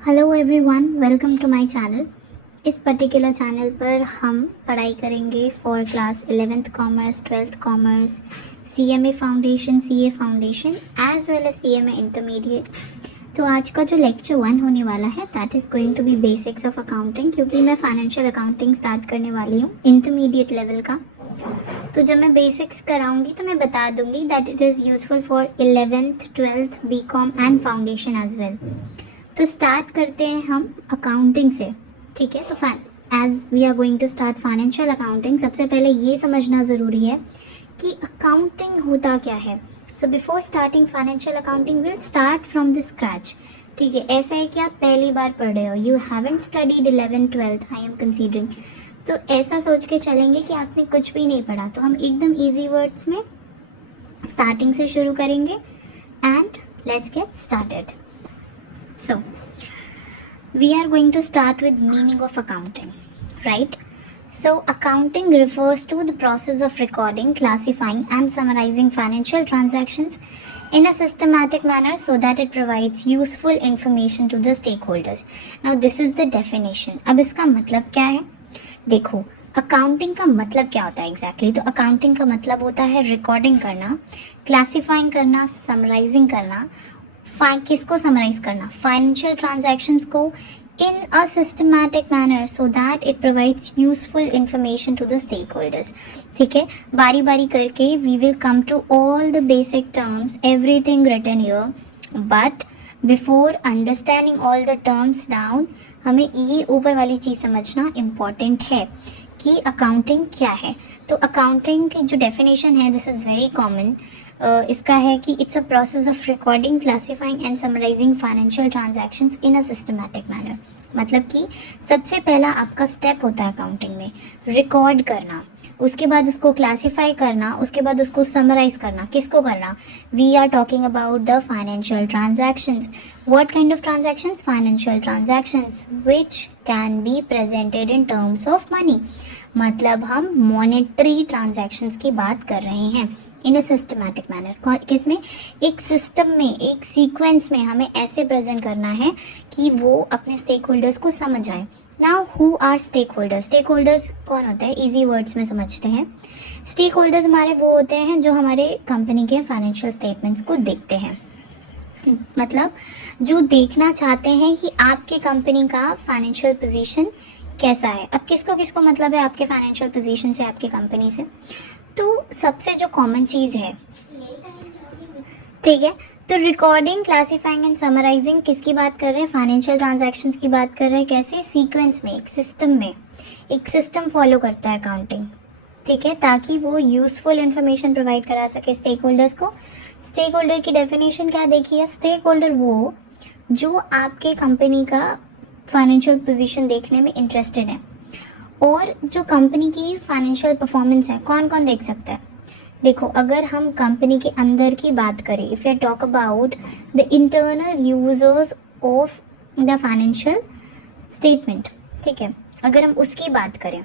Hello everyone, welcome to my channel. इस particular channel पर हम पढ़ाई करेंगे for class 11th commerce, 12th commerce, CMA foundation, CA foundation as well as CMA intermediate. तो आज का जो लेक्चर 1 होने वाला है that is going to be basics of accounting, क्योंकि मैं फाइनेंशियल अकाउंटिंग स्टार्ट करने वाली हूँ इंटरमीडिएट लेवल का। तो जब मैं बेसिक्स कराऊंगी तो मैं बता दूंगी that it is useful for 11th, 12th, BCom and foundation as well. तो स्टार्ट करते हैं हम अकाउंटिंग से, ठीक है। तो as we are going to start financial accounting, सबसे पहले ये समझना ज़रूरी है कि अकाउंटिंग होता क्या है। So before starting financial accounting will start from the scratch, ठीक है। ऐसा है कि आप पहली बार पढ़ रहे हो, you haven't studied 11th 12th, I am considering. तो ऐसा सोच के चलेंगे कि आपने कुछ भी नहीं पढ़ा। तो हम एकदम ईजी वर्ड्स में स्टार्टिंग से शुरू करेंगे and let's get started. So, we are going to start with meaning of accounting, right? So, accounting refers to the process of recording, classifying and summarizing financial transactions in a systematic manner so that it provides useful information to the stakeholders. Now, this is the definition. अब इसका मतलब क्या है? देखो, accounting का मतलब क्या होता है एग्जैक्टली? तो अकाउंटिंग का मतलब होता है रिकॉर्डिंग करना, क्लासीफाइंग करना, समराइजिंग करना। किसको समराइज करना? फाइनेंशियल ट्रांजैक्शंस को in a systematic manner so that it provides useful information to the stakeholders, ठीक है। बारी बारी करके we will come to all the basic terms, everything written here, but before understanding all the terms down, हमें ये ऊपर वाली चीज़ समझना इम्पॉर्टेंट है कि अकाउंटिंग क्या है। तो अकाउंटिंग की जो डेफिनेशन है दिस इज़ वेरी कॉमन। इसका है कि it's a process of recording, classifying and summarising financial transactions in a systematic manner. मतलब कि सबसे पहला आपका स्टेप होता है अकाउंटिंग में रिकॉर्ड करना, उसके बाद उसको क्लासीफाई करना, उसके बाद उसको समराइज करना। किसको करना? We are talking about the financial transactions. What kind of transactions? Financial transactions which can be presented in terms of money. मतलब हम मॉनेटरी ट्रांजैक्शंस की बात कर रहे हैं इन अ सिस्टमैटिक मैनर। किसमें? एक सिस्टम में, एक सीक्वेंस में हमें ऐसे प्रेजेंट करना है कि वो अपने स्टेक होल्डर्स को समझ आए। Now who are stakeholders? Stakeholders कौन होते हैं? इजी वर्ड्स में समझते हैं। स्टेक होल्डर्स हमारे वो होते हैं जो हमारे कंपनी के फाइनेंशियल स्टेटमेंट्स को देखते हैं, मतलब जो देखना चाहते हैं कि आपके कंपनी का फाइनेंशियल पोजीशन कैसा है। अब किसको किसको मतलब है आपके फाइनेंशियल पोजीशन से, आपके कंपनी से? तो सबसे जो कॉमन चीज़ है, ठीक है। तो रिकॉर्डिंग, क्लासीफाइंग एंड समराइजिंग किसकी बात कर रहे हैं? फाइनेंशियल ट्रांजैक्शंस की बात कर रहे हैं। कैसे? सीक्वेंस में, एक सिस्टम में। एक सिस्टम फॉलो करता है अकाउंटिंग, ठीक है, ताकि वो यूजफुल इंफॉर्मेशन प्रोवाइड करा सके स्टेक होल्डर्स को। स्टेक होल्डर की डेफिनेशन क्या देखी है? स्टेक होल्डर वो जो आपके कंपनी का फाइनेंशियल पोजीशन देखने में इंटरेस्टेड है, और जो कंपनी की फाइनेंशियल परफॉर्मेंस है कौन कौन देख सकता है? देखो, अगर हम कंपनी के अंदर की बात करें, if you talk about the internal users of the financial statement, ठीक है, अगर हम उसकी बात करें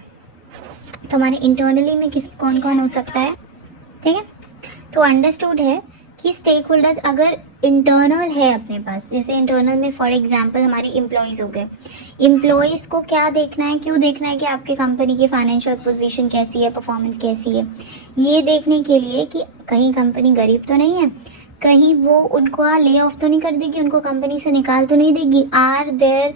तो हमारे इंटरनली में किस कौन कौन हो सकता है, ठीक है। तो अंडरस्टूड है कि स्टेक होल्डर्स अगर इंटरनल है अपने पास, जैसे इंटरनल में फॉर एग्जांपल हमारे एम्प्लॉयज़ हो गए। एम्प्लॉयज़ को क्या देखना है, क्यों देखना है कि आपके कंपनी की फाइनेंशियल पोजीशन कैसी है, परफॉर्मेंस कैसी है? ये देखने के लिए कि कहीं कंपनी गरीब तो नहीं है, कहीं वो उनको ले ऑफ तो नहीं कर देगी, उनको कंपनी से निकाल तो नहीं देगी। Are there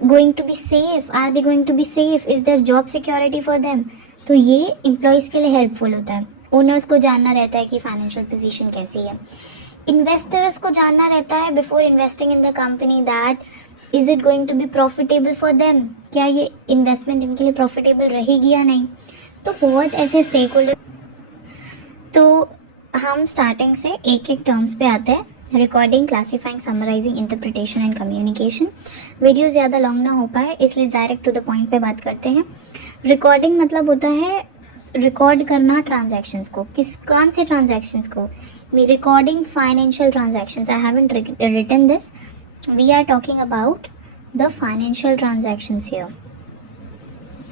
going to be safe? Are they going to be safe? Is their job security for them? तो ये एम्प्लॉयज़ के लिए हेल्पफुल होता है। ओनर्स को जानना रहता है कि फाइनेंशियल पोजीशन कैसी है। इन्वेस्टर्स को जानना रहता है before investing in the company that is it going to be profitable for them, क्या ये इन्वेस्टमेंट इनके लिए प्रॉफिटेबल रहेगी या नहीं। तो बहुत ऐसे स्टेक होल्डर। तो हम स्टार्टिंग से एक एक टर्म्स पे आते हैं। Recording, classifying, summarising, interpretation and communication. Video ज़्यादा लॉन्ग ना हो पाए इसलिए डायरेक्ट टू द पॉइंट पे बात करते हैं। रिकॉर्डिंग मतलब होता है रिकॉर्ड करना ट्रांजैक्शंस को। कौन से ट्रांजैक्शंस को? Recording financial transactions. I haven't written this, we are talking about the financial transactions here.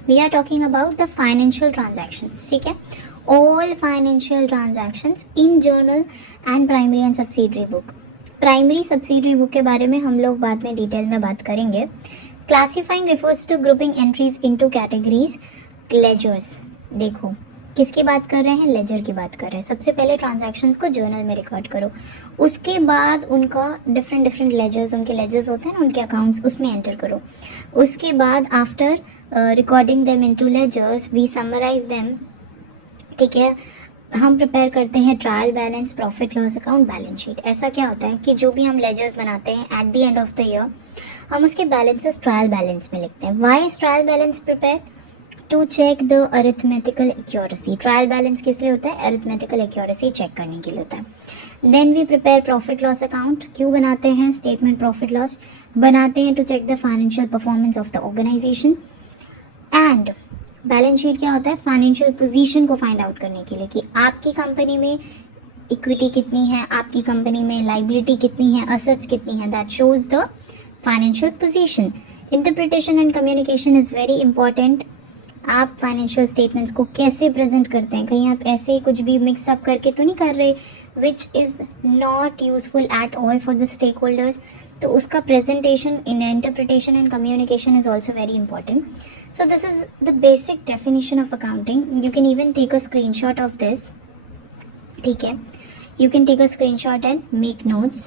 We are talking about the financial transactions, ठीक है। All financial transactions in journal and primary and subsidiary book. Primary subsidiary book के बारे में हम लोग बाद में detail में बात करेंगे. Classifying refers to grouping entries into categories. Ledgers, देखो किसकी बात कर रहे हैं, लेजर की बात कर रहे हैं. सबसे पहले ट्रांजैक्शंस को जर्नल में रिकॉर्ड करो, उसके बाद उनका डिफरेंट लेजर्स, उनके लेजर्स होते हैं ना, उनके अकाउंट्स, उसमें एंटर करो. उसके बाद after recording them into ledgers we summarise them. ठीक है, हम प्रिपेयर करते हैं trial balance, profit loss account, balance sheet. ऐसा क्या होता है कि जो भी हम लेजर्स बनाते हैं at the end of the year हम उसके बैलेंसेस ट्रायल बैलेंस में लिखते हैं. Why is trial balance prepare? To check the arithmetical accuracy. Trial balance किस लिए होता है? अरिथमेटिकल एक्यूरेसी चेक करने के लिए होता है. Then we prepare profit loss account. क्यों बनाते हैं? स्टेटमेंट प्रॉफिट लॉस बनाते हैं to check the financial performance of the organisation. And balance sheet क्या होता है? फाइनेंशियल पोजीशन को फाइंड आउट करने के लिए कि आपकी कंपनी में इक्विटी कितनी है, आपकी कंपनी में लाइबिलिटी कितनी है, असेट्स कितनी है. That shows the financial position. Interpretation and communication is very important. आप फाइनेंशियल स्टेटमेंट्स को कैसे प्रेजेंट करते हैं, कहीं आप ऐसे ही कुछ भी मिक्सअप करके तो नहीं कर रहे, which is not useful at all for the stakeholders. तो उसका presentation in interpretation and communication is also very important. So this is the basic definition of accounting. You can even take a screenshot of this. ठीक है, you can take a screenshot and make notes.